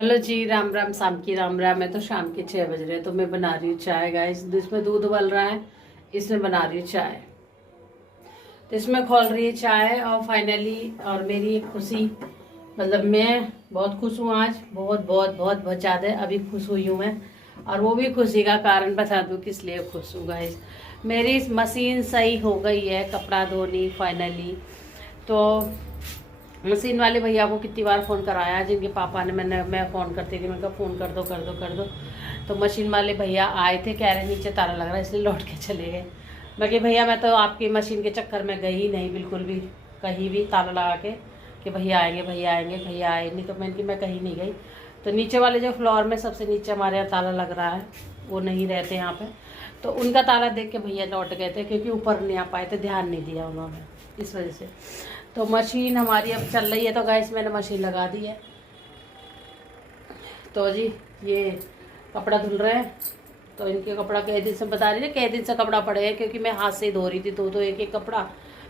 Hello जी, राम राम। शाम की राम राम। है तो शाम के 6 बज रहे हैं तो मैं बना रही हूँ चाय गाइस। इसमें दूध उबल रहा है, इसमें बना रही हूँ चाय। तो इसमें खोल रही है चाय और फाइनली और मेरी एक खुशी, मतलब मैं बहुत खुश हूँ आज। बहुत बहुत बहुत बहुत ज़्यादा अभी खुश हुई हूँ मैं। और वो भी खुशी का कारण बता दूँ किस लिए खुश हूँ गाइस। मेरी मशीन सही हो गई है, कपड़ा धोनी फाइनली। तो मशीन वाले भैया को कितनी बार फ़ोन कराया, जिनके पापा ने मैं फ़ोन करती थी, मैं कहा फ़ोन कर दो कर दो कर दो। तो मशीन वाले भैया आए थे, कह रहे नीचे ताला लग रहा है इसलिए लौट के चले गए। मैं कि भैया मैं तो आपकी मशीन के चक्कर में गई ही नहीं बिल्कुल भी, कहीं भी ताला लगा के कि भैया आएंगे भैया आएंगे, भैया आए नहीं। तो मैंने कि मैं कहीं नहीं गई। तो नीचे वाले जो फ्लोर में सबसे नीचे हमारे यहाँ ताला लग रहा है, वो नहीं रहते यहाँ पे। तो उनका ताला देख के भैया लौट गए थे, क्योंकि ऊपर नहीं आ पाए थे, ध्यान नहीं दिया उन्होंने, इस वजह से। तो मशीन हमारी अब चल रही है। तो गाइस मैंने मशीन लगा दी है। तो जी ये कपड़ा धुल रहे हैं। तो इनके कपड़ा कई दिन से बता रही थी, कई दिन से कपड़ा पड़े हैं, क्योंकि मैं हाथ से ही धो रही थी, दो दो एक एक कपड़ा।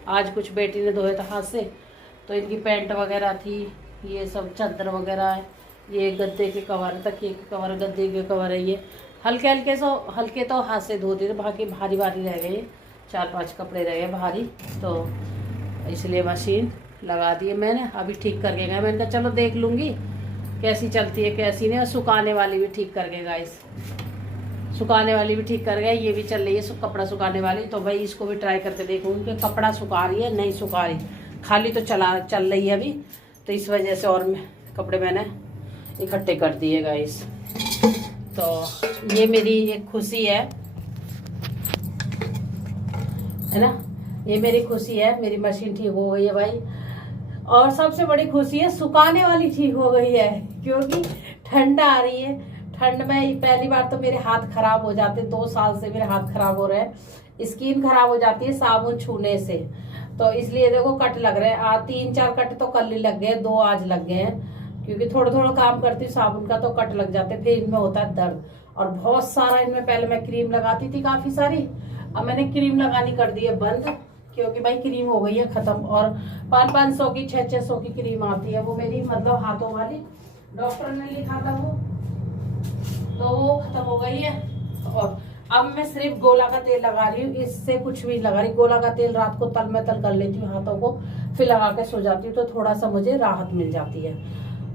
आज कुछ बेटी ने धोया था हाथ से। तो इनकी पैंट वगैरह थी, ये सब चादर वगैरह है, ये गद्दे के कवर, तकिए के कवर, गद्दे के कवर है, ये हल्के हल्के हल्के तो हाथ से धोती थे, बाकी भारी भारी रह गए, 4-5 कपड़े रह गए भारी। तो इसलिए मशीन लगा दी है मैंने। अभी ठीक करके गए, मैंने कहा चलो देख लूँगी कैसी चलती है कैसी नहीं। और सुखाने वाली भी ठीक कर गए गाइस, सुखाने वाली भी ठीक कर गए। ये भी चल रही है कपड़ा सुखाने वाली। तो भाई इसको भी ट्राई करके देखूँगी कि कपड़ा सुखा रही है नहीं सुखा रही, खाली तो चल रही है अभी। तो इस वजह से और कपड़े मैंने इकट्ठे कर दिए गाइस। तो ये मेरी एक खुशी है ना, ये मेरी खुशी है। मेरी मशीन ठीक हो गई है भाई। और सबसे बड़ी खुशी है सुखाने वाली ठीक हो गई है, क्योंकि ठंड आ रही है। ठंड में पहली बार तो मेरे हाथ खराब हो जाते, 2 साल से मेरे हाथ खराब हो रहे हैं, स्किन खराब हो जाती है साबुन छूने से। तो इसलिए देखो कट लग रहे हैं, 3-4 कट तो कल ही लग गए, 2 आज लग गए हैं, क्योंकि थोड़ा थोड़ा काम करती हूँ साबुन का तो कट लग जाते, फिर इनमें होता है दर्द। और बहुत सारा इनमें, पहले मैं क्रीम लगाती थी काफी सारी, अब मैंने क्रीम लगानी कर दी है बंद, क्योंकि भाई क्रीम हो गई है खत्म। और 500-500 की 600 की क्रीम आती है, वो मेरी मतलब हाथों वाली, डॉक्टर ने लिखा था वो, तो वो खत्म हो गई है। और अब मैं सिर्फ गोला का तेल लगा रही हूँ, इससे कुछ भी लगा रही। गोला का तेल रात को तल में तल कर लेती हूँ हाथों को, फिर लगा के सो जाती हूँ, तो थोड़ा सा मुझे राहत मिल जाती है।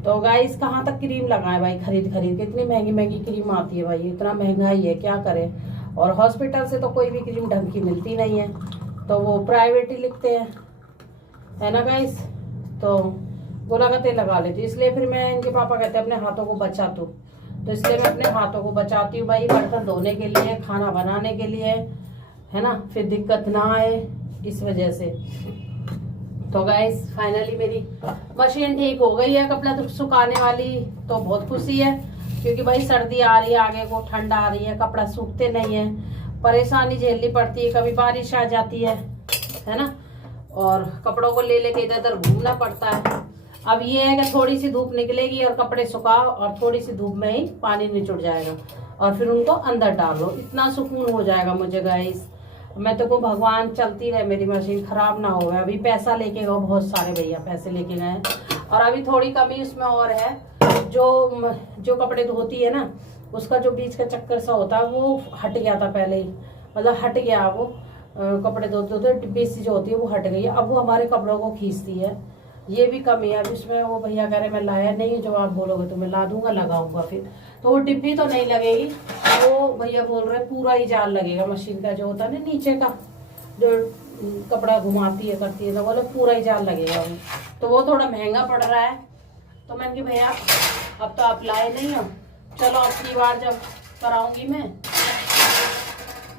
तो गाइस कहाँ तक क्रीम लगाए भाई, खरीद खरीद के इतनी महंगी महंगी क्रीम आती है भाई, इतना महंगाई है क्या करें। और हॉस्पिटल से तो कोई भी क्रीम ढंग की मिलती नहीं है, तो वो प्राइवेट ही लिखते हैं, है ना गाइस। तो गोला का तेल लगा लेती हूँ, इसलिए फिर मैं, इनके पापा कहते हैं अपने हाथों को बचा तो इसलिए मैं अपने हाथों को बचाती हूँ भाई, बर्तन धोने के लिए, खाना बनाने के लिए, है ना, फिर दिक्कत ना आए, इस वजह से। तो गाइस फाइनली मेरी मशीन ठीक हो गई है कपड़ा तो सुखाने वाली। तो बहुत खुशी है, क्योंकि भाई सर्दी आ रही है, आगे को ठंड आ रही है, कपड़ा सूखते नहीं है, परेशानी झेलनी पड़ती है, कभी बारिश आ जाती है ना, और कपड़ों को ले लेके इधर उधर घूमना पड़ता है। अब ये है कि थोड़ी सी धूप निकलेगी और कपड़े सुखाओ, और थोड़ी सी धूप में ही पानी निचुड़ जाएगा, और फिर उनको अंदर डालो, इतना सुकून हो जाएगा मुझे गाइस। मैं तो को भगवान चलती रहे मेरी मशीन, खराब ना हो। अभी पैसा लेके गए बहुत सारे भैया, पैसे लेके गए, और अभी थोड़ी कमी उसमें और है। जो कपड़े धोती है ना, उसका जो बीच का चक्कर सा होता है वो हट गया था पहले ही, मतलब हट गया वो, कपड़े धोते धोते डिब्बी सी जो होती है वो हट गई है, अब वो हमारे कपड़ों को खींचती है। ये भी कमी है अब इसमें। वो भैया कह रहे मैं लाया नहीं, जो आप बोलोगे तो मैं ला दूंगा, लगाऊंगा फिर। तो वो डिब्बी तो नहीं लगेगी, वो भैया बोल रहे पूरा ही जाल लगेगा मशीन का, जो होता है ना नीचे का, जो कपड़ा घुमाती है करती है, तो बोले पूरा ही जाल लगेगा वो। तो वो थोड़ा महंगा पड़ रहा है। तो मैंने कहा भैया अब तो आप लाए नहीं हो, चलो अगली बार जब कराऊंगी मैं,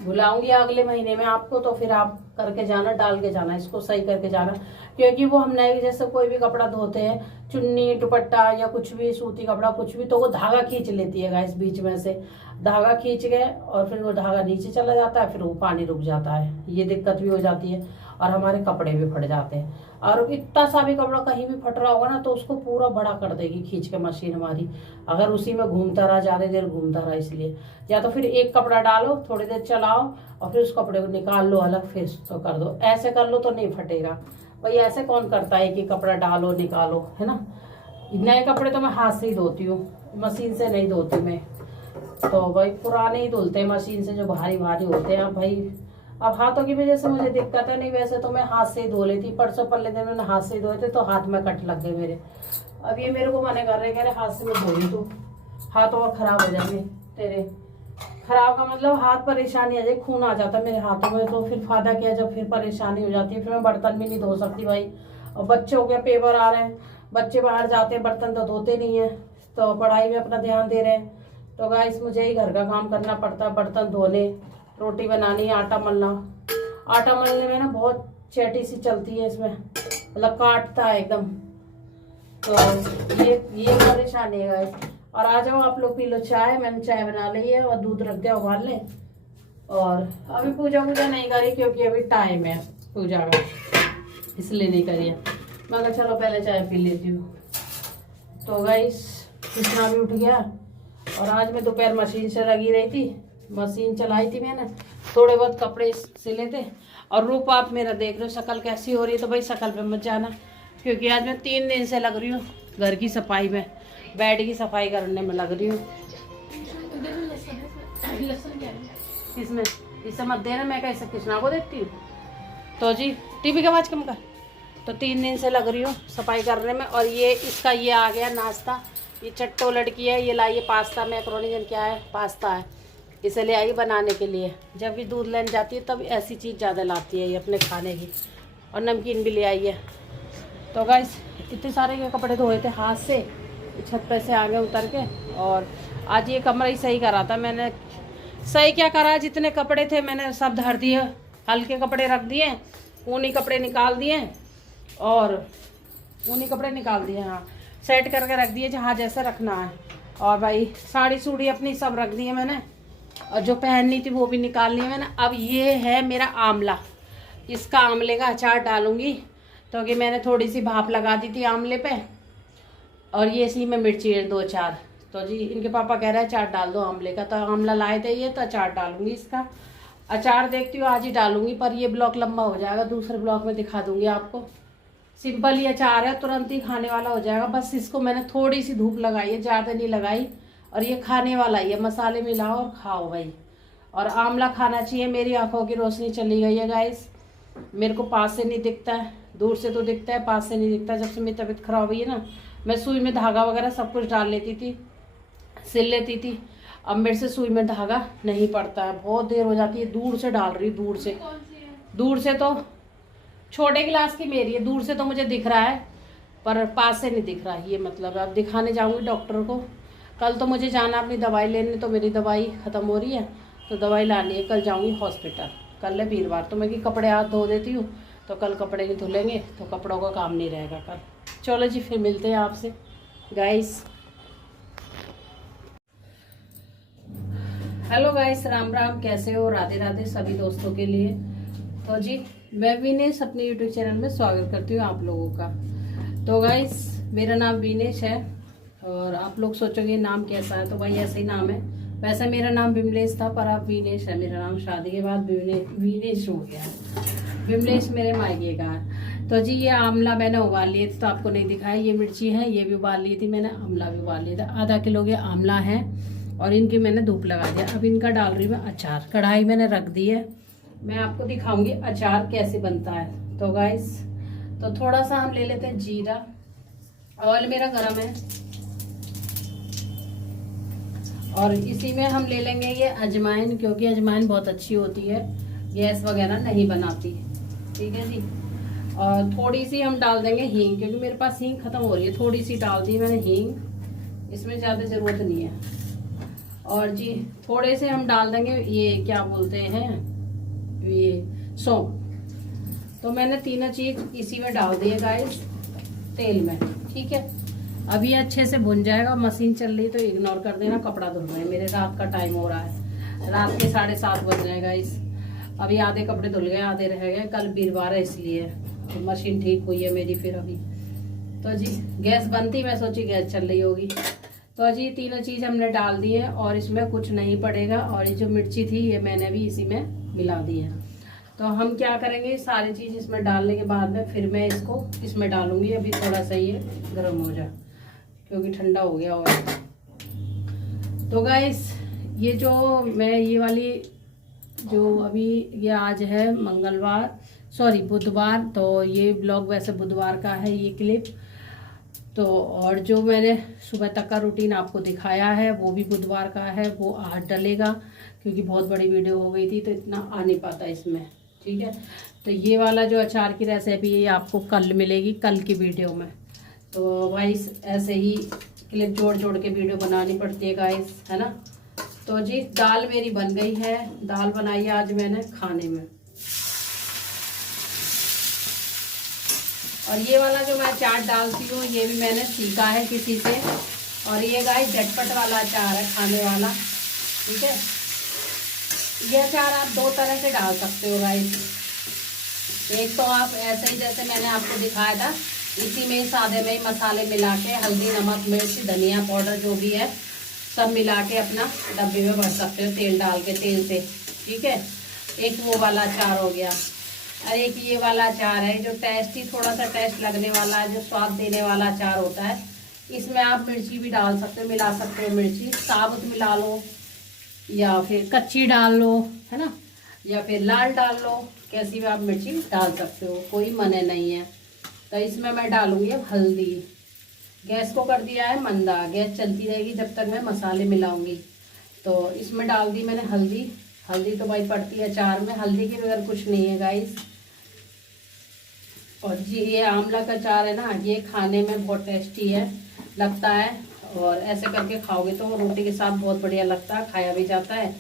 बुलाऊंगी अगले महीने में आपको, तो फिर आप करके जाना, डाल के जाना, इसको सही करके जाना। क्योंकि वो हम नए जैसे कोई भी कपड़ा धोते हैं, चुन्नी दुपट्टा या कुछ भी सूती कपड़ा कुछ भी, तो वो धागा खींच लेती है गाइस, बीच में से धागा खींच गए और फिर वो धागा नीचे चला जाता है, फिर वो पानी रुक जाता है, ये दिक्कत भी हो जाती है, और हमारे कपड़े भी फट जाते हैं। और इतना सा भी कपड़ा कहीं भी फट रहा होगा ना, तो उसको पूरा बड़ा कर देगी खींच के मशीन हमारी, अगर उसी में घूमता रहा, ज्यादा देर घूमता रहा। इसलिए या तो फिर एक कपड़ा डालो, थोड़ी देर चलाओ, और फिर उस कपड़े को निकाल लो अलग, फिर तो कर दो, ऐसे कर लो तो नहीं फटेगा भाई। ऐसे कौन करता है कि कपड़ा डालो निकालो, है ना, नए कपड़े तो मैं हाथ से ही धोती हूँ, मशीन से नहीं धोती मैं। तो भाई पुराने ही धुलते हैं मशीन से, जो भारी भारी होते हैं। अब भाई अब हाथों की वजह से मुझे दिक्कत है, नहीं वैसे तो मैं हाथ से ही धो लेती। परसों पहले दिन मैंने हाथ से ही धोए थे तो हाथ में कट लग गए मेरे। अब ये मेरे को मना कर रहे, कह रहे हाथ से मैं धो रही, तू हाथ और खराब हो जाएंगे तेरे। खराब का मतलब हाथ परेशानी आ जाए, खून आ जाता है मेरे हाथों में, तो फिर फायदा क्या, जब फिर परेशानी हो जाती है। फिर मैं बर्तन भी नहीं धो सकती भाई। और बच्चों के पेपर आ रहे हैं, बच्चे बाहर जाते हैं, बर्तन तो धोते नहीं है, तो पढ़ाई में अपना ध्यान दे रहे हैं। तो गाइस मुझे ही घर का काम करना पड़ता है, बर्तन धोने, रोटी बनानी, आटा मलना। आटा मलने में ना बहुत चैटी सी चलती है इसमें, मतलब काटता है एकदम। तो ये परेशानी है गाइस। और आ जाओ आप लोग, पी लो चाय। मैंने चाय बना ली है और दूध रख दिया उबालने। और अभी पूजा नहीं करी क्योंकि अभी टाइम है पूजा का, इसलिए नहीं करी है। मैं कहा चलो पहले चाय पी लेती हूँ। तो गाइस कृष्णा भी उठ गया। और आज मैं दोपहर मशीन से लगी रही थी, मशीन चलाई थी मैंने, थोड़े बहुत कपड़े सिले थे। और रूप आप मेरा देख रहे हो शक्ल कैसी हो रही है, तो भाई शक्ल पे मत जाना, क्योंकि आज मैं 3 दिन से लग रही हूँ घर की सफाई में, बेड की सफाई करने में लग रही हूँ। इसमें इसे मत देना, मैं कैसे कृष्णा को देखती हूँ। तो जी टीवी का आवाज कम कर। तो 3 दिन से लग रही हूँ सफाई करने में। और ये इसका ये आ गया नाश्ता, ये चट्टो लड़की है, ये लाई है पास्ता, मैकरोनी जन क्या है, पास्ता है, इसे ले आई बनाने के लिए। जब भी दूध लेने जाती है तब ऐसी चीज़ ज़्यादा लाती है ये अपने खाने की। और नमकीन भी ले आई है। तो गाइस इतने सारे ये कपड़े धोए थे हाथ से, छत पे से आ गए उतर के। और आज ये कमरा ही सही करा था मैंने। सही क्या करा, जितने कपड़े थे मैंने सब धर दिए, हल्के कपड़े रख दिए, ऊनी कपड़े निकाल दिए, और ऊनी कपड़े निकाल दिए, हाँ सेट करके रख दिए जहाँ जैसे रखना है। और भाई साड़ी सूड़ी अपनी सब रख दी है मैंने, और जो पहननी थी वो भी निकाल ली है मैंने। अब ये है मेरा आंवला, इसका आंवले का अचार डालूंगी, तो कि मैंने थोड़ी सी भाप लगा दी थी आंवले पे। और ये इसी में मिर्ची है 2-4। तो जी इनके पापा कह रहे हैं अचार डाल दो आंवले का, तो आंवला लाए थे ये, तो अचार डालूंगी इसका। अचार देखती हूँ आज ही डालूंगी, पर ये ब्लॉग लंबा हो जाएगा, दूसरे ब्लॉग में दिखा दूंगी आपको। सिंपल ही अचार है, तुरंत ही खाने वाला हो जाएगा। बस इसको मैंने थोड़ी सी धूप लगाई है, ज़्यादा नहीं लगाई। और ये खाने वाला ही है, मसाले मिलाओ और खाओ भाई। और आंवला खाना चाहिए। मेरी आंखों की रोशनी चली गई है गाइस, मेरे को पास से नहीं दिखता है, दूर से तो दिखता है, पास से नहीं दिखता। जब से मेरी तबीयत खराब हुई है ना, मैं सुई में धागा वगैरह सब कुछ डाल लेती थी, सिल लेती थी। अब मेरे से सुई में धागा नहीं पड़ता है, बहुत देर हो जाती है। दूर से डाल रही, दूर से तो छोटे गिलास की मेरी है, दूर से तो मुझे दिख रहा है, पर पास से नहीं दिख रहा है। ये मतलब अब दिखाने जाऊंगी डॉक्टर को। कल तो मुझे जाना अपनी दवाई लेने, तो मेरी दवाई ख़त्म हो रही है, तो दवाई लानी है। कल जाऊंगी हॉस्पिटल, कल है वीरवार, तो मैं कि कपड़े हाथ धो देती हूँ, तो कल कपड़े नहीं धुलेंगे, तो कपड़ों का काम नहीं रहेगा कल। चलो जी फिर मिलते हैं आपसे guys. Hello guys, Ram Ram, कैसे हो, राधे राधे सभी दोस्तों के लिए। तो जी मैं विनेश अपने यूट्यूब चैनल में स्वागत करती हूँ आप लोगों का। तो गाइस मेरा नाम विनेश है, और आप लोग सोचोगे नाम कैसा है, तो भाई ऐसे ही नाम है। वैसे मेरा नाम विमलेश था, पर अब विनेश है मेरा नाम, शादी के बाद विनेश हो गया है। विमलेश मेरे मायके का है। तो जी ये आंवला मैंने उबाल लिए थे, तो आपको नहीं दिखाया। ये मिर्ची है, ये भी उबाल ली थी मैंने, आंवला भी उबाल लिया था। आधा किलो के आंवला है, और इनकी मैंने धूप लगा दिया। अब इनका डाल रही मैं अचार, कढ़ाई मैंने रख दी है, मैं आपको दिखाऊंगी अचार कैसे बनता है। तो गाइस तो थोड़ा सा हम ले लेते हैं जीरा, ऑयल मेरा गरम है, और इसी में हम ले लेंगे ये अजवाइन, क्योंकि अजवाइन बहुत अच्छी होती है, गैस वगैरह नहीं बनाती, ठीक है जी। और थोड़ी सी हम डाल देंगे हींग, क्योंकि मेरे पास हींग खत्म हो रही है, थोड़ी सी डाल दी मैंने हींग, इसमें ज़्यादा ज़रूरत नहीं है। और जी थोड़े से हम डाल देंगे ये क्या बोलते हैं, ये सौंफ। तो मैंने तीनों चीज़ इसी में डाल दी है गाइस, तेल में, ठीक है। अभी अच्छे से भुन जाएगा। मशीन चल रही तो इग्नोर कर देना, कपड़ा धुल रहे हैं मेरे, रात का टाइम हो रहा है, रात के 7:30 बज रहे हैं गाइस। अभी आधे कपड़े धुल गए, आधे रह गए, कल वीरवार है इसलिए, तो मशीन ठीक हुई है मेरी फिर अभी। तो जी गैस बंद थी, मैं सोची गैस चल रही होगी। तो जी तीनों चीज़ हमने डाल दी है, और इसमें कुछ नहीं पड़ेगा। और ये जो मिर्ची थी ये मैंने भी इसी में मिला दी है। तो हम क्या करेंगे, सारी चीज़ इसमें डालने के बाद में फिर मैं इसको इसमें डालूंगी। अभी थोड़ा सा ये गर्म हो जाए, क्योंकि ठंडा हो गया और तो गाइस ये जो मैं ये वाली जो अभी ये आज है मंगलवार सॉरी बुधवार, तो ये ब्लॉग वैसे बुधवार का है ये क्लिप। तो और जो मैंने सुबह तक का रूटीन आपको दिखाया है वो भी बुधवार का है, वो आज डलेगा क्योंकि बहुत बड़ी वीडियो हो गई थी तो इतना आ नहीं पाता इसमें। ठीक है, तो ये वाला जो अचार की रेसिपी है ये आपको कल मिलेगी, कल की वीडियो में। तो भाई ऐसे ही क्लिप जोड़ जोड़ के वीडियो बनानी पड़ती है गाइस, है ना। तो जी दाल मेरी बन गई है, दाल बनाई है आज मैंने खाने में। और ये वाला जो मैं अचार डालती हूँ ये भी मैंने सीखा है किसी से, और ये गाइस झटपट वाला अचार है खाने वाला। ठीक है, ये अचार आप दो तरह से डाल सकते हो गाइस। एक तो आप ऐसे ही जैसे मैंने आपको दिखाया था इसी में सादे में ही मसाले मिला के हल्दी नमक मिर्च धनिया पाउडर जो भी है सब मिला के अपना डब्बे में भर सकते हो तेल डाल के, तेल से। ठीक है, एक वो वाला अचार हो गया। और एक ये वाला अचार है जो टेस्टी थोड़ा सा टेस्ट लगने वाला है, जो स्वाद देने वाला अचार होता है। इसमें आप मिर्ची भी डाल सकते हो, मिला सकते हो, मिर्ची साबुत मिला लो या फिर कच्ची डाल लो, है ना, या फिर लाल डाल लो, कैसी भी आप मिर्ची डाल सकते हो, कोई मने नहीं है। तो इसमें मैं डालूंगी अब हल्दी। गैस को कर दिया है मंदा, गैस चलती रहेगी जब तक मैं मसाले मिलाऊंगी। तो इसमें डाल दी मैंने हल्दी। हल्दी तो भाई पड़ती है अचार में, हल्दी के बगैर कुछ नहीं है गाइस। और जी ये आंवला का अचार है ना, ये खाने में बहुत टेस्टी है लगता है, और ऐसे करके खाओगे तो रोटी के साथ बहुत बढ़िया लगता है, खाया भी जाता है।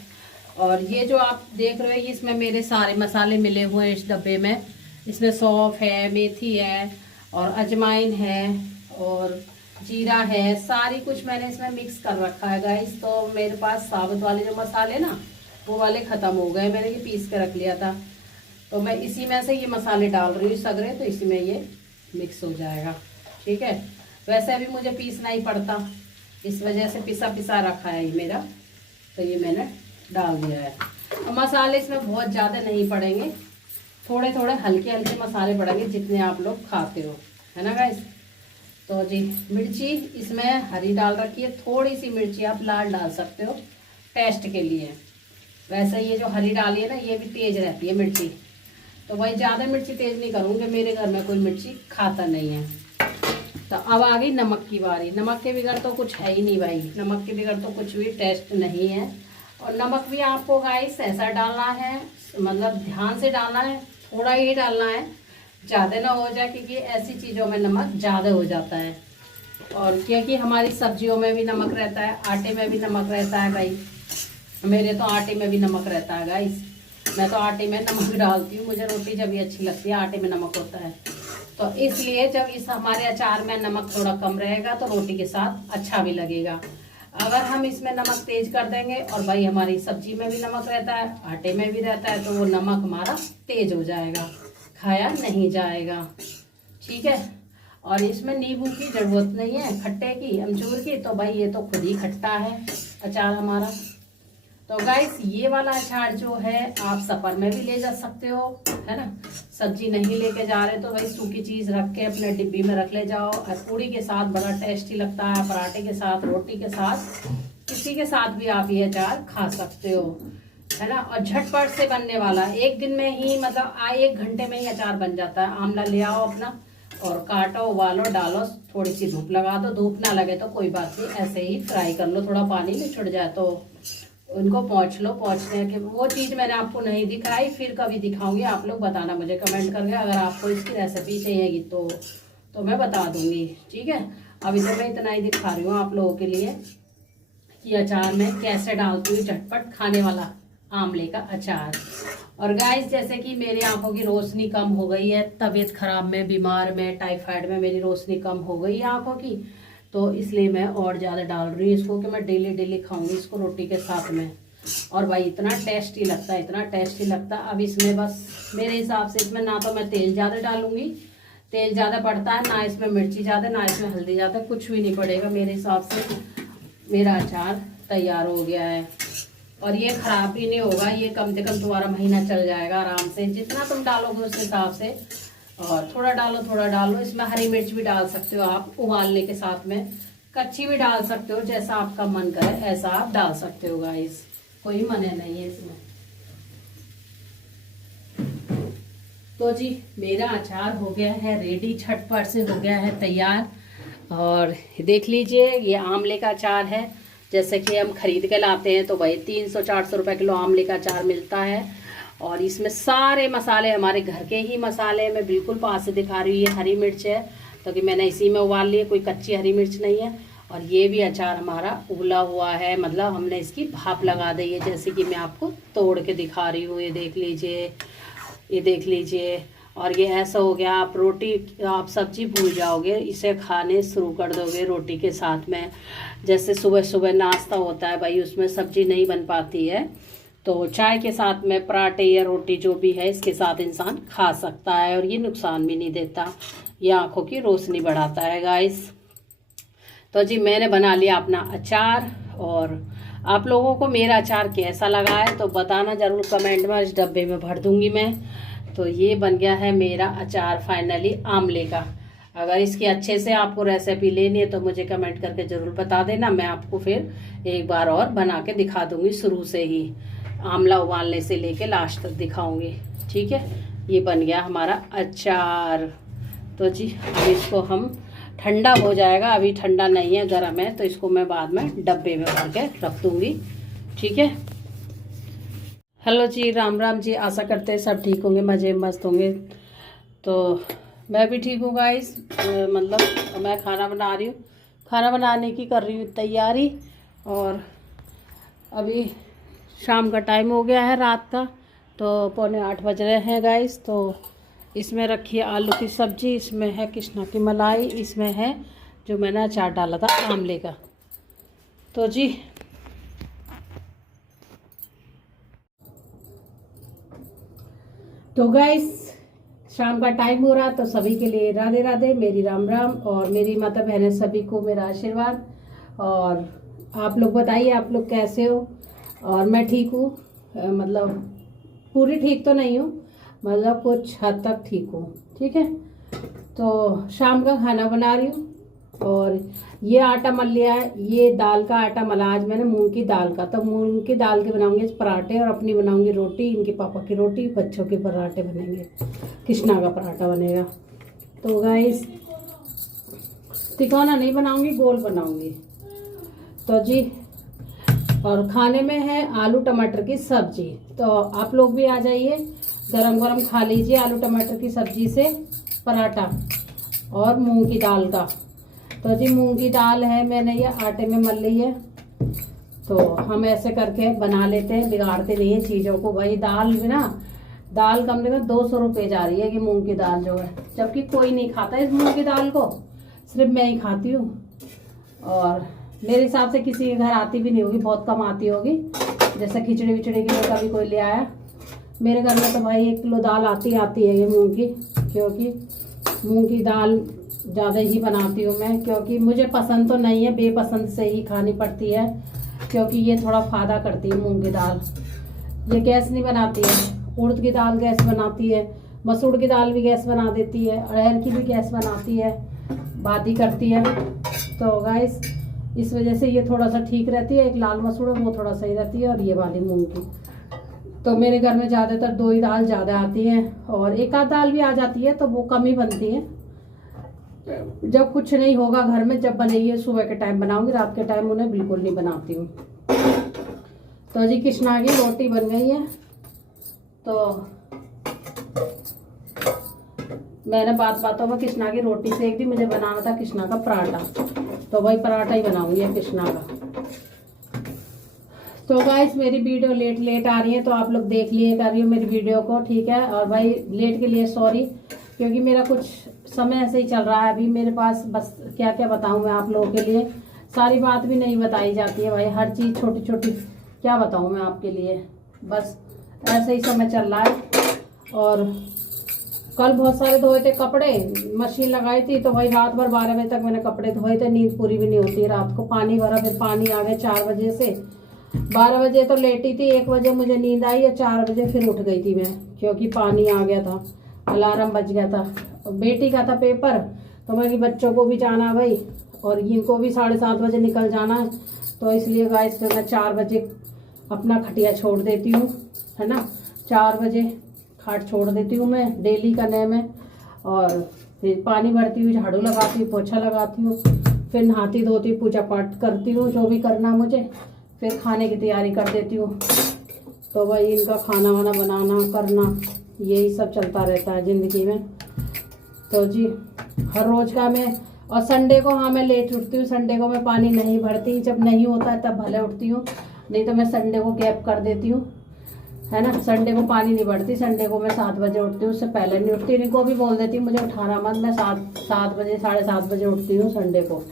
और ये जो आप देख रहे हो इसमें मेरे सारे मसाले मिले हुए हैं इस डब्बे में। इसमें सौंफ है, मेथी है और अजवाइन है और जीरा है, सारी कुछ मैंने इसमें मिक्स कर रखा है गाइस। तो मेरे पास साबुत वाले जो मसाले ना वो वाले ख़त्म हो गए, मैंने ये पीस के रख लिया था। तो मैं इसी में से ये मसाले डाल रही हूँ सगरे, तो इसी में ये मिक्स हो जाएगा। ठीक है, वैसे अभी मुझे पीसना ही पड़ता, इस वजह से पिसा पिसा रखा है ये मेरा, तो ये मैंने डाल दिया है। और मसाले इसमें बहुत ज़्यादा नहीं पड़ेंगे, थोड़े थोड़े हल्के हल्के मसाले पड़ेंगे जितने आप लोग खाते हो, है ना गाइस। तो जी मिर्ची इसमें हरी डाल रखी है, थोड़ी सी मिर्ची आप लाल डाल सकते हो टेस्ट के लिए। वैसे ये जो हरी डाली है ना ये भी तेज रहती है मिर्ची, तो भाई ज़्यादा मिर्ची तेज नहीं करूँगी, मेरे घर में कोई मिर्ची खाता नहीं है। तो अब आ गई नमक की बारी। नमक के बगैर तो कुछ है ही नहीं भाई, नमक के बगैर तो कुछ भी टेस्ट नहीं है। और नमक भी आपको गाइस ऐसा डालना है, मतलब ध्यान से डालना है, थोड़ा ही डालना है, ज़्यादा ना हो जाए, क्योंकि ऐसी चीज़ों में नमक ज़्यादा हो जाता है। और क्योंकि हमारी सब्जियों में भी नमक रहता है, आटे में भी नमक रहता है भाई, मेरे तो आटे में भी नमक रहता है गाइस। मैं तो आटे में नमक डालती हूँ, मुझे रोटी जब भी अच्छी लगती है आटे में नमक होता है। तो इसलिए जब इस हमारे अचार में नमक थोड़ा कम रहेगा तो रोटी के साथ अच्छा भी लगेगा। अगर हम इसमें नमक तेज कर देंगे, और भाई हमारी सब्जी में भी नमक रहता है, आटे में भी रहता है, तो वो नमक हमारा तेज हो जाएगा, खाया नहीं जाएगा। ठीक है, और इसमें नींबू की ज़रूरत नहीं है, खट्टे की अमचूर की, तो भाई ये तो खुद ही खट्टा है अचार हमारा। तो गाइस ये वाला अचार जो है आप सफ़र में भी ले जा सकते हो, है ना। सब्जी नहीं लेके जा रहे तो भाई सूखी चीज़ रख के अपने डिब्बी में रख ले जाओ, और पूड़ी के साथ बड़ा टेस्टी लगता है, पराठे के साथ, रोटी के साथ, किसी के साथ भी आप ये अचार खा सकते हो, है ना। और झटपट से बनने वाला, एक दिन में ही मतलब 1 घंटे में ही अचार बन जाता है। आंवला ले आओ अपना और काटो, उबालो, डालो, थोड़ी सी धूप लगा दो, धूप ना लगे तो कोई बात नहीं, ऐसे ही फ्राई कर लो, थोड़ा पानी में छुट जाए तो उनको पोंछ लो। पोंछने के वो चीज़ मैंने आपको नहीं दिखाई, फिर कभी दिखाऊंगी, आप लोग बताना मुझे कमेंट करके, अगर आपको इसकी रेसिपी चाहिएगी तो मैं बता दूंगी। ठीक है, अभी तो मैं इतना ही दिखा रही हूँ आप लोगों के लिए कि अचार में कैसे डालती हूँ झटपट खाने वाला आंवले का अचार। और गाइस जैसे कि मेरी आंखों की रोशनी कम हो गई है, तबीयत खराब में, बीमार में, टाइफाइड में मेरी रोशनी कम हो गई है आंखों की, तो इसलिए मैं और ज़्यादा डाल रही हूँ इसको, कि मैं डेली डेली खाऊंगी इसको रोटी के साथ में। और भाई इतना टेस्टी लगता है, इतना टेस्टी लगता है। अब इसमें बस मेरे हिसाब से इसमें ना तो मैं तेल ज़्यादा डालूंगी, तेल ज़्यादा पड़ता है, ना इसमें मिर्ची ज़्यादा, ना इसमें हल्दी ज़्यादा, कुछ भी नहीं पड़ेगा। मेरे हिसाब से मेरा अचार तैयार हो गया है, और ये ख़राब भी नहीं होगा, ये कम से कम तुम्हारा महीना चल जाएगा आराम से, जितना तुम डालोगे उस हिसाब से। और थोड़ा डालो, थोड़ा डालो, इसमें हरी मिर्च भी डाल सकते हो आप उबालने के साथ में, कच्ची भी डाल सकते हो, जैसा आपका मन करे ऐसा आप डाल सकते हो गाइस, कोई मना नहीं है इसमें। तो जी मेरा अचार हो गया है रेडी, झटपट से हो गया है तैयार। और देख लीजिए ये आंवले का अचार है, जैसे कि हम खरीद के लाते हैं तो भाई 300-400 रुपये किलो आंवले का अचार मिलता है। और इसमें सारे मसाले हमारे घर के ही मसाले, मैं बिल्कुल पास से दिखा रही हूँ। ये हरी मिर्च है तो कि मैंने इसी में उबाल ली है, कोई कच्ची हरी मिर्च नहीं है। और ये भी अचार हमारा उबला हुआ है, मतलब हमने इसकी भाप लगा दी है, जैसे कि मैं आपको तोड़ के दिखा रही हूँ। ये देख लीजिए, ये देख लीजिए। और ये ऐसा हो गया, आप रोटी, आप सब्जी भूल जाओगे, इसे खाने शुरू कर दोगे रोटी के साथ में। जैसे सुबह सुबह नाश्ता होता है भाई, उसमें सब्जी नहीं बन पाती है, तो चाय के साथ में पराठे या रोटी जो भी है इसके साथ इंसान खा सकता है। और ये नुकसान भी नहीं देता, ये आँखों की रोशनी बढ़ाता है गाइस। तो जी मैंने बना लिया अपना अचार, और आप लोगों को मेरा अचार कैसा लगा है तो बताना ज़रूर कमेंट में, इस डब्बे में भर दूंगी मैं। तो ये बन गया है मेरा अचार फाइनली आंवले का। अगर इसकी अच्छे से आपको रेसिपी लेनी है तो मुझे कमेंट करके ज़रूर बता देना, मैं आपको फिर एक बार और बना के दिखा दूंगी, शुरू से ही आंवला उबालने से लेके लास्ट तक दिखाऊंगी। ठीक है, ये बन गया हमारा अचार। तो जी अब इसको हम, ठंडा हो जाएगा, अभी ठंडा नहीं है, गर्म है, तो इसको मैं बाद में डब्बे में भर के रख दूंगी। ठीक है। हेलो जी, राम राम जी, आशा करते हैं सब ठीक होंगे, मज़े मस्त होंगे। तो मैं भी ठीक हूँ गाइस, मतलब मैं खाना बना रही हूँ, खाना बनाने की कर रही हूँ तैयारी। और अभी शाम का टाइम हो गया है, रात का, तो 7:45 बज रहे हैं गाइस। तो इसमें रखी है आलू की सब्जी, इसमें है कृष्णा की मलाई, इसमें है जो मैंने अचार डाला था आंवले का। तो जी तो गाइस शाम का टाइम हो रहा, तो सभी के लिए राधे राधे, मेरी राम राम, और मेरी माता बहनें सभी को मेरा आशीर्वाद। और आप लोग बताइए आप लोग कैसे हो। और मैं ठीक हूँ, मतलब पूरी ठीक तो नहीं हूँ, मतलब कुछ हद तक ठीक हूँ। ठीक है, तो शाम का खाना बना रही हूँ। और ये आटा मल लिया है, ये दाल का आटा मला आज मैंने, मूंग की दाल का। तो मूंग की दाल के बनाऊंगी पराठे, और अपनी बनाऊंगी रोटी, इनके पापा की रोटी, बच्चों के पराठे बनेंगे, कृष्णा का पराठा बनेगा। तो गाइस तिकोना नहीं बनाऊंगी, गोल बनाऊंगी। तो जी, और खाने में है आलू टमाटर की सब्जी। तो आप लोग भी आ जाइए, गरम गरम खा लीजिए आलू टमाटर की सब्जी से पराठा, और मूंग की दाल का। तो जी मूंग की दाल है, मैंने ये आटे में मल ली है। तो हम ऐसे करके बना लेते हैं, बिगाड़ते नहीं है चीज़ों को भाई। दाल भी ना, दाल कम से कम 200 रुपये जा रही है कि मूंग की दाल जो है, जबकि कोई नहीं खाता इस मूंग की दाल को, सिर्फ मैं ही खाती हूँ। और मेरे हिसाब से किसी के घर आती भी नहीं होगी, बहुत कम आती होगी। जैसे खिचड़ी विचड़ी के लिए कभी कोई ले आया, मेरे घर में तो भाई 1 किलो दाल आती है ये मूंग की, क्योंकि मूंग की दाल ज़्यादा ही बनाती हूँ मैं, क्योंकि मुझे पसंद तो नहीं है, बेपसंद से ही खानी पड़ती है, क्योंकि ये थोड़ा फायदा करती है मूंग की दाल। ये गैस नहीं बनाती है, उड़द की दाल गैस बनाती है, मसूर की दाल भी गैस बना देती है, अरहर की भी गैस बनाती है, बादी करती है। तो गाइस इस वजह से ये थोड़ा सा ठीक रहती है, एक लाल मसूर है वो थोड़ा सही रहती है, और ये वाली मूंग की। तो मेरे घर में ज़्यादातर 2 ही दाल ज़्यादा आती हैं, और एक आध दाल भी आ जाती है तो वो कम ही बनती है। जब कुछ नहीं होगा घर में, जब बनेगी सुबह के टाइम बनाऊंगी, रात के टाइम उन्हें बिल्कुल नहीं बनाती हूँ। तो जी कृष्णा की रोटी बन गई है। तो मैंने बातों में कृष्णा की रोटी सेक दी, मुझे बनाना था कृष्णा का पराठा, तो भाई पराठा ही बनाऊंगी कृष्णा का। तो गाइस मेरी वीडियो लेट आ रही है, तो आप लोग देख लिए कर रही हो मेरी वीडियो को, ठीक है। और भाई लेट के लिए सॉरी, क्योंकि मेरा कुछ समय ऐसे ही चल रहा है अभी मेरे पास, बस क्या क्या बताऊं मैं आप लोगों के लिए, सारी बात भी नहीं बताई जाती है भाई, हर चीज़ छोटी छोटी क्या बताऊं मैं आपके लिए, बस ऐसे ही समय चल रहा है। और कल बहुत सारे धोए थे कपड़े, मशीन लगाई थी, तो भाई रात भर 12 बजे तक मैंने कपड़े धोए थे, नींद पूरी भी नहीं होती है रात को। पानी भरा, फिर पानी आ गया 4 बजे से, 12 बजे तो लेटी थी, 1 बजे मुझे नींद आई, और 4 बजे फिर उठ गई थी मैं, क्योंकि पानी आ गया था, अलार्म बज गया था। बेटी का था पेपर, तो मैं बच्चों को भी जाना भाई, और इनको भी 7:30 बजे निकल जाना है, तो इसलिए गाइस फिर मैं 4 बजे अपना खटिया छोड़ देती हूँ, है ना। 4 बजे खाट छोड़ देती हूँ मैं डेली का नेम है। और फिर पानी भरती हूँ, झाड़ू लगाती हूँ, पोछा लगाती हूँ, फिर नहाती धोती पूजा पाठ करती हूँ जो भी करना मुझे, फिर खाने की तैयारी कर देती हूँ। तो भाई इनका खाना वाना बनाना करना यही सब चलता रहता है ज़िंदगी में। तो जी हर रोज़ का मैं, और संडे को हाँ मैं लेट उठती हूँ, संडे को मैं पानी नहीं भरती, जब नहीं होता है तब भले उठती हूँ, नहीं तो मैं संडे को गैप कर देती हूँ, है ना। संडे को पानी नहीं भरती, संडे को मैं 7 बजे उठती हूँ, उससे पहले नहीं उठती। इनको भी बोल देती हूँ मुझे उठाना मत, मैं 7 बजे 7:30 बजे उठती हूँ संडे को।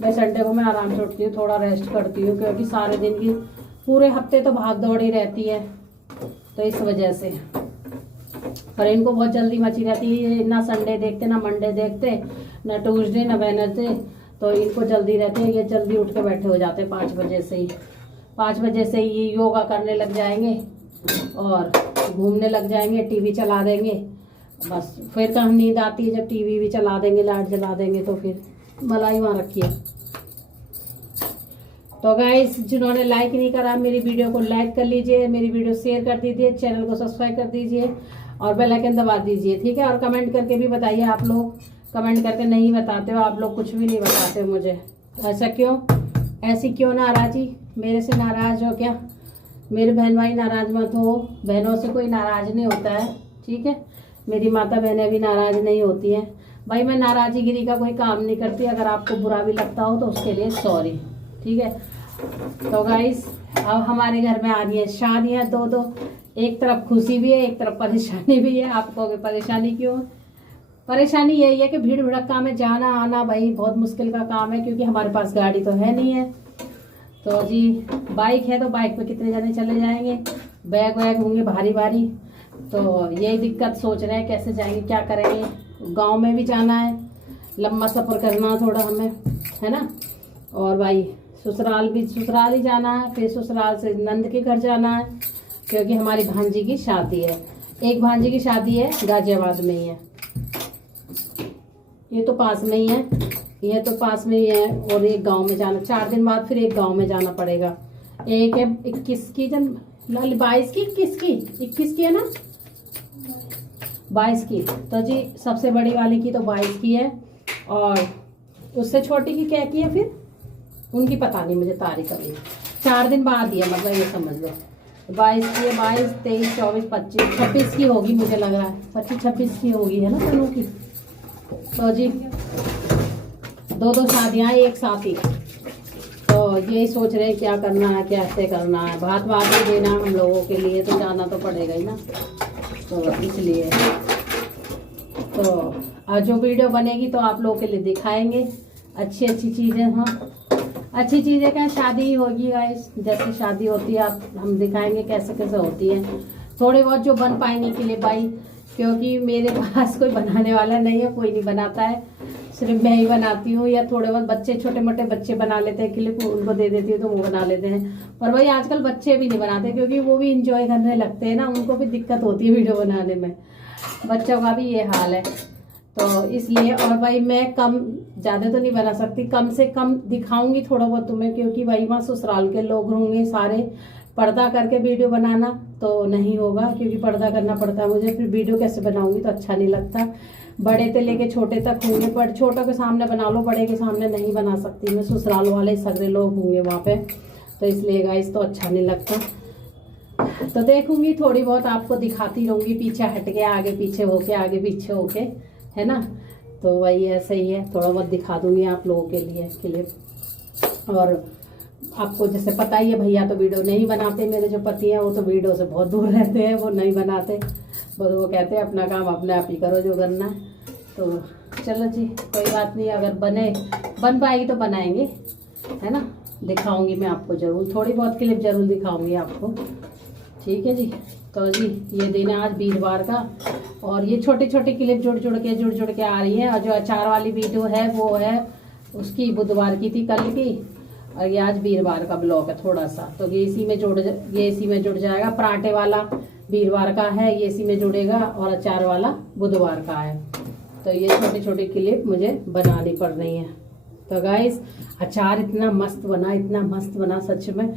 मैं संडे को मैं आराम से उठती हूँ, थोड़ा रेस्ट करती हूँ, क्योंकि सारे दिन की पूरे हफ्ते तो भाग दौड़ ही रहती है, तो इस वजह से। पर इनको बहुत जल्दी मची रहती है, ना संडे देखते, ना मंडे देखते, ना ट्यूसडे, ना वेडनेसडे, तो इनको जल्दी रहते हैं, ये जल्दी उठ के बैठे हो जाते हैं 5 बजे से ही। 5 बजे से ही योगा करने लग जाएंगे और घूमने लग जाएंगे, टीवी चला देंगे, बस फिर कहाँ नींद आती है जब टीवी भी चला देंगे, लाइट जला देंगे, तो फिर मलाई वहाँ रखिए। तो गाइस जिन्होंने लाइक नहीं करा मेरी वीडियो को लाइक कर लीजिए, मेरी वीडियो शेयर कर दीजिए, चैनल को सब्सक्राइब कर दीजिए और बेल आइकन दबा दीजिए, ठीक है। और कमेंट करके भी बताइए, आप लोग कमेंट करके नहीं बताते हो, आप लोग कुछ भी नहीं बताते हो मुझे, ऐसा क्यों, ऐसी क्यों नाराज़ी, मेरे से नाराज़ हो क्या। मेरे बहन भाई नाराज मत हो, बहनों से कोई नाराज नहीं होता है, ठीक है। मेरी माता बहनें भी नाराज नहीं होती हैं भाई, मैं नाराज़गिरी का कोई काम नहीं करती। अगर आपको बुरा भी लगता हो तो उसके लिए सॉरी, ठीक है। तो गाइस अब हमारे घर में आ रही है शादियाँ, दो एक तरफ खुशी भी है, एक तरफ परेशानी भी है। आप कहोगे परेशानी क्यों, परेशानी यही है कि भीड़ भड़क्का में जाना आना भाई बहुत मुश्किल का काम है, क्योंकि हमारे पास गाड़ी तो है नहीं है। तो जी बाइक है तो बाइक पे कितने जने चले जाएंगे, बैग वैग होंगे भारी भारी, तो यही दिक्कत सोच रहे हैं कैसे जाएंगे, क्या करेंगे। गांव में भी जाना है, लंबा सफ़र करना थोड़ा हमें, है ना। और भाई ससुराल ही जाना है, फिर ससुराल से नंद के घर जाना है, क्योंकि हमारी भांजी की शादी है। एक भांजी की शादी है गाजियाबाद में ही है, ये तो पास में ही है, ये तो पास में ही है। और एक गांव में जाना, 4 दिन बाद फिर एक गांव में जाना पड़ेगा। एक है 21 की 22 की 21 की है ना, 22 की। तो जी सबसे बड़ी वाली की तो 22 की है, और उससे छोटी की क्या की है फिर, उनकी पता नहीं मुझे तारीख अभी, 4 दिन बाद ही है, मतलब ये समझ लो 22 की है, 22, 23, 24, 25, 26 की होगी मुझे लग रहा है, 25-26 की होगी, है ना दोनों की। तो जी 2 शादियाँ एक साथ ही, तो यही सोच रहे हैं क्या करना है, कैसे करना है। भात भी देना हम लोगों के लिए, तो जाना तो पड़ेगा ही ना, तो इसलिए। तो आज जो वीडियो बनेगी तो आप लोगों के लिए दिखाएंगे अच्छी चीज़ें। हाँ अच्छी चीज़ें क्या, शादी ही होगी गाइस, जैसे शादी होती है आप हम दिखाएंगे कैसे कैसे होती है। थोड़े बहुत जो बन पाएंगे के लिए भाई, क्योंकि मेरे पास कोई बनाने वाला नहीं है, कोई नहीं बनाता है, सिर्फ मैं ही बनाती हूँ। या थोड़े बहुत बच्चे छोटे मोटे बच्चे बना लेते हैं क्लिप, उनको दे देती हूँ तो वो बना लेते हैं। पर भाई आजकल बच्चे भी नहीं बनाते, क्योंकि वो भी इंजॉय करने लगते हैं ना, उनको भी दिक्कत होती है वीडियो बनाने में, बच्चों का भी ये हाल है। तो इसलिए, और भाई मैं कम ज़्यादा तो नहीं बना सकती, कम से कम दिखाऊंगी थोड़ा बहुत तुम्हें, क्योंकि भाई वहाँ ससुराल के लोग होंगे सारे, पर्दा करके वीडियो बनाना तो नहीं होगा, क्योंकि पर्दा करना पड़ता है मुझे, फिर वीडियो कैसे बनाऊंगी तो अच्छा नहीं लगता। बड़े से लेके छोटे तक होंगे, पर छोटों के सामने बना लो, बड़े के सामने नहीं बना सकती मैं, ससुराल वाले सगरे लोग होंगे वहाँ पे, तो इसलिए गाइस तो अच्छा नहीं लगता। तो देखूंगी थोड़ी बहुत आपको दिखाती रहूंगी, पीछे हट के आगे पीछे होके, आगे पीछे होके, है ना। तो वही ऐसे ही है, थोड़ा बहुत दिखा दूंगी आप लोगों के लिए क्लिप। और आपको जैसे पता ही है भैया तो वीडियो नहीं बनाते, मेरे जो पति हैं वो तो वीडियो से बहुत दूर रहते हैं, वो नहीं बनाते, बस वो कहते हैं अपना काम अपने आप ही करो जो करना है। तो चलो जी कोई बात नहीं, अगर बन पाएगी तो बनाएंगे, है ना। दिखाऊंगी मैं आपको ज़रूर, थोड़ी बहुत क्लिप ज़रूर दिखाऊंगी आपको, ठीक है जी। तो जी ये दिन है आज वीरवार का, और ये छोटी छोटी क्लिप जुड़ जुड़ के आ रही है। और जो अचार वाली वीडियो है वो है उसकी बुधवार की थी, कल की, और ये आज वीरवार का ब्लॉग है थोड़ा सा, तो ये इसी में जुड़ जाएगा। पराठे वाला वीरवार का है, ये इसी में जुड़ेगा, और अचार वाला बुधवार का है। तो ये छोटी छोटी क्लिप मुझे बनानी पड़ रही है, तो गाइस अचार इतना मस्त बना सच में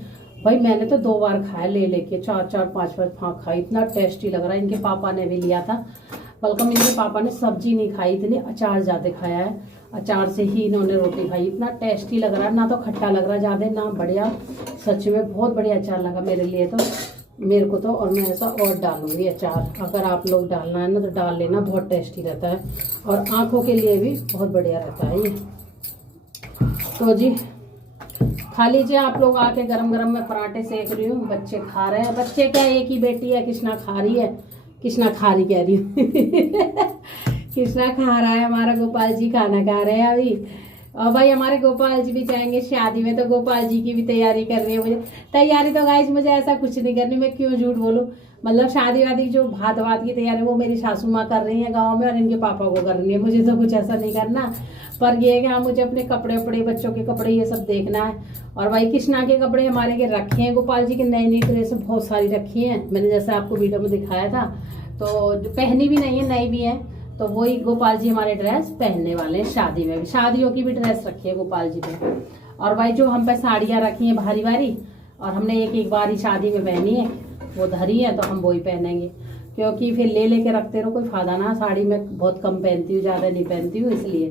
भाई। मैंने तो 2 बार खाया ले लेके, 4-4 5-5 फाँक खाई। इतना टेस्टी लग रहा है। इनके पापा ने भी लिया था, बल्कि इनके पापा ने सब्जी नहीं खाई, इतनी अचार ज़्यादा खाया है। अचार से ही इन्होंने रोटी खाई। इतना टेस्टी लग रहा है, ना तो खट्टा लग रहा है ज़्यादा ना बढ़िया। सच में बहुत बढ़िया अचार लगा मेरे लिए तो, मेरे को तो। और मैं ऐसा और डालूंगी अचार, अगर आप लोग डालना है ना तो डाल लेना, बहुत टेस्टी रहता है और आँखों के लिए भी बहुत बढ़िया रहता है ये। तो जी खा लीजिए आप लोग आके, गरम गरम मैं पराठे सेक रही हूँ, बच्चे खा रहे हैं। बच्चे क्या, एक ही बेटी है, कृष्णा खा रही है, कृष्णा खा रही कह रही हूँ कृष्णा खा रहा है, हमारा गोपाल जी खाना खा रहे हैं अभी। और भाई हमारे गोपाल जी भी जाएंगे शादी में, तो गोपाल जी की भी तैयारी कर रही है मुझे। तैयारी तो गाइस मुझे ऐसा कुछ नहीं करनी, मैं क्यों झूठ बोलूँ। मतलब शादी वादी जो भात वात की तैयारी वो मेरी सासू माँ कर रही है गाँव में, और इनके पापा को करनी है, मुझे तो कुछ ऐसा नहीं करना। पर ये है कि हाँ मुझे अपने कपड़े वपड़े, बच्चों के कपड़े ये सब देखना है। और भाई कृष्णा के कपड़े हमारे के रखे हैं, गोपाल जी के नई नई ड्रेस बहुत सारी रखी हैं मैंने, जैसे आपको वीडियो में दिखाया था। तो पहनी भी नहीं है, नई भी है, तो वही गोपाल जी हमारे ड्रेस पहनने वाले हैं शादी में भी। शादियों की भी ड्रेस रखी है गोपाल जी पे। और भाई जो हम पे साड़ियाँ रखी हैं भारी भारी, और हमने एक बार ही शादी में पहनी है, वो धरी है, तो हम वही पहनेंगे। क्योंकि फिर ले लेके रखते रहो, कोई फायदा ना। साड़ी में बहुत कम पहनती हूँ, ज़्यादा नहीं पहनती हूँ, इसलिए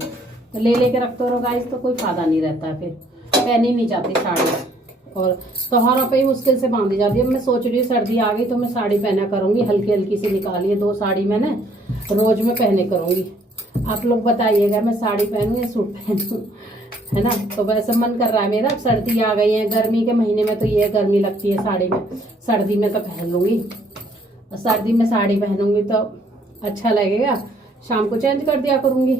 तो ले लेके रखते रहो गाइस, तो कोई फायदा नहीं रहता है, फिर पहनी नहीं जाती साड़ी। और त्योहारों पे ही मुश्किल से बांधी जाती है। मैं सोच रही हूँ सर्दी आ गई तो मैं साड़ी पहना करूँगी, हल्की हल्की सी निकाली है 2 साड़ी मैंने, रोज में पहने करूँगी। आप लोग बताइएगा मैं साड़ी पहनूँ या सूट पहनूँ, है ना। तो वैसे मन कर रहा है मेरा। सर्दी आ गई है, गर्मी के महीने में तो ये गर्मी लगती है साड़ी में, सर्दी में तो पहन लूँगी। सर्दी में साड़ी पहनूँगी तो अच्छा लगेगा। शाम को चेंज कर दिया करूँगी,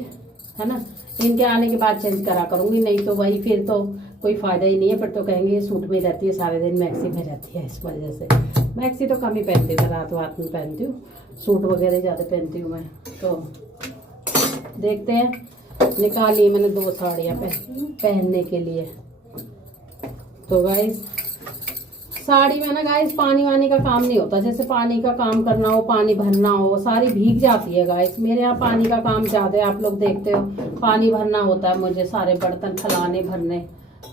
है ना। इनके आने के बाद चेंज करा करूँगी, नहीं तो वही फिर तो कोई फ़ायदा ही नहीं है। पर तो कहेंगे ये सूट में रहती है सारे दिन, मैक्सी में रहती है, इस वजह से। मैक्सी तो कम ही पहनती हूँ, रात वात में पहनती हूँ, सूट वगैरह ज़्यादा पहनती हूँ मैं। तो देखते हैं, निकाली मैंने 2 साड़ियाँ पहनने के लिए। तो गाइस साड़ी में ना गाइस पानी वानी का काम नहीं होता। जैसे पानी का काम करना हो, पानी भरना हो, सारी भीग जाती है गाइस। मेरे यहाँ पानी का काम ज़्यादा है, आप लोग देखते हो, पानी भरना होता है मुझे, सारे बर्तन खिलाने भरने।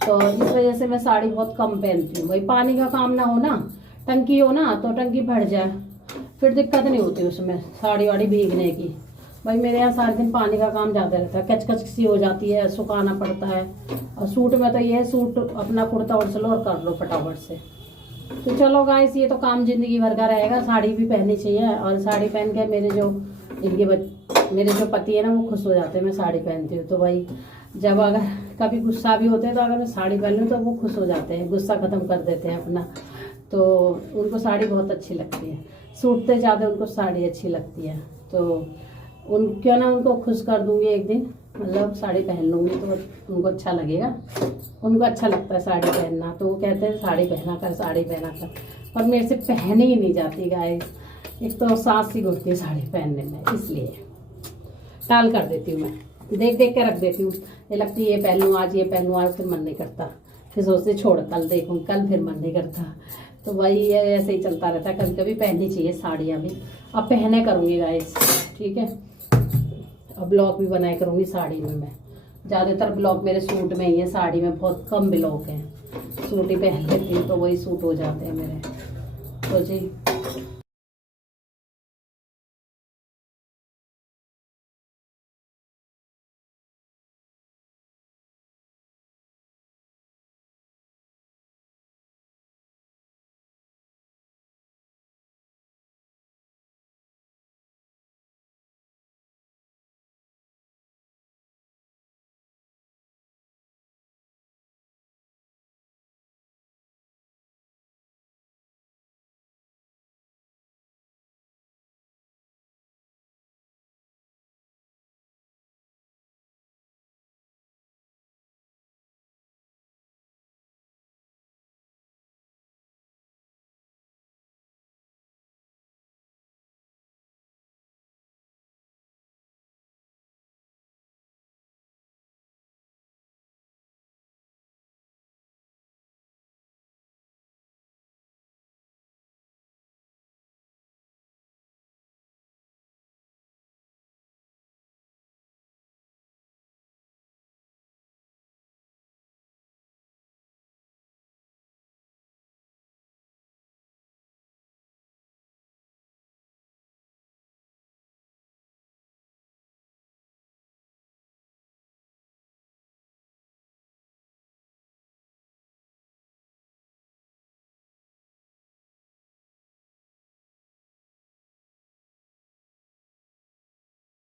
तो इस वजह से मैं साड़ी बहुत कम पहनती हूँ। भाई पानी का काम ना हो ना, टंकी हो ना, तो टंकी भर जाए फिर दिक्कत नहीं होती उसमें साड़ी वाड़ी भीगने की। भाई मेरे यहाँ सारे दिन पानी का काम ज़्यादा रहता है, कचकच सी हो जाती है, सुखाना पड़ता है। और सूट में तो ये है, सूट अपना कुर्ता उड़ लो और कर लो फटाफट से। तो चलो गाइस ये तो काम जिंदगी भर का रहेगा, साड़ी भी पहननी चाहिए। और साड़ी पहन के मेरे जो पति है ना वो खुश हो जाते हैं मैं साड़ी पहनती हूँ। तो भाई जब अगर कभी गुस्सा भी होते हैं तो अगर मैं साड़ी पहन लूँ तो वो खुश हो जाते हैं, गुस्सा ख़त्म कर देते हैं अपना। तो उनको साड़ी बहुत अच्छी लगती है, सूट से ज़्यादा उनको साड़ी अच्छी लगती है। तो क्यों ना उनको खुश कर दूँगी एक दिन, मतलब साड़ी पहन लूँगी तो उनको अच्छा लगेगा। उनको अच्छा लगता है साड़ी पहनना, तो वो कहते हैं साड़ी पहना कर, साड़ी पहना कर। पर मेरे से पहनी ही नहीं जाती गाइस, एक तो सांस सी घुटती है साड़ी पहनने में, इसलिए टाल कर देती हूँ मैं, देख देख के रख देती हूँ। ये लगती है ये पहन लूँ आज, ये पहन लूँ आज, फिर मन नहीं करता। फिर सोचते छोड़ कल देखूँ, कल फिर मन नहीं करता। तो वही ये ऐसे ही चलता रहता है। कभी कभी पहननी चाहिए साड़ियाँ भी। अब पहने करूँगी गाइस, ठीक है। अब ब्लॉग भी बनाया करूँगी साड़ी में मैं। ज़्यादातर ब्लॉग मेरे सूट में ही है, साड़ी में बहुत कम ब्लॉग हैं। सूट ही पहन लेती हूँ तो वही सूट हो जाते हैं मेरे। तो जी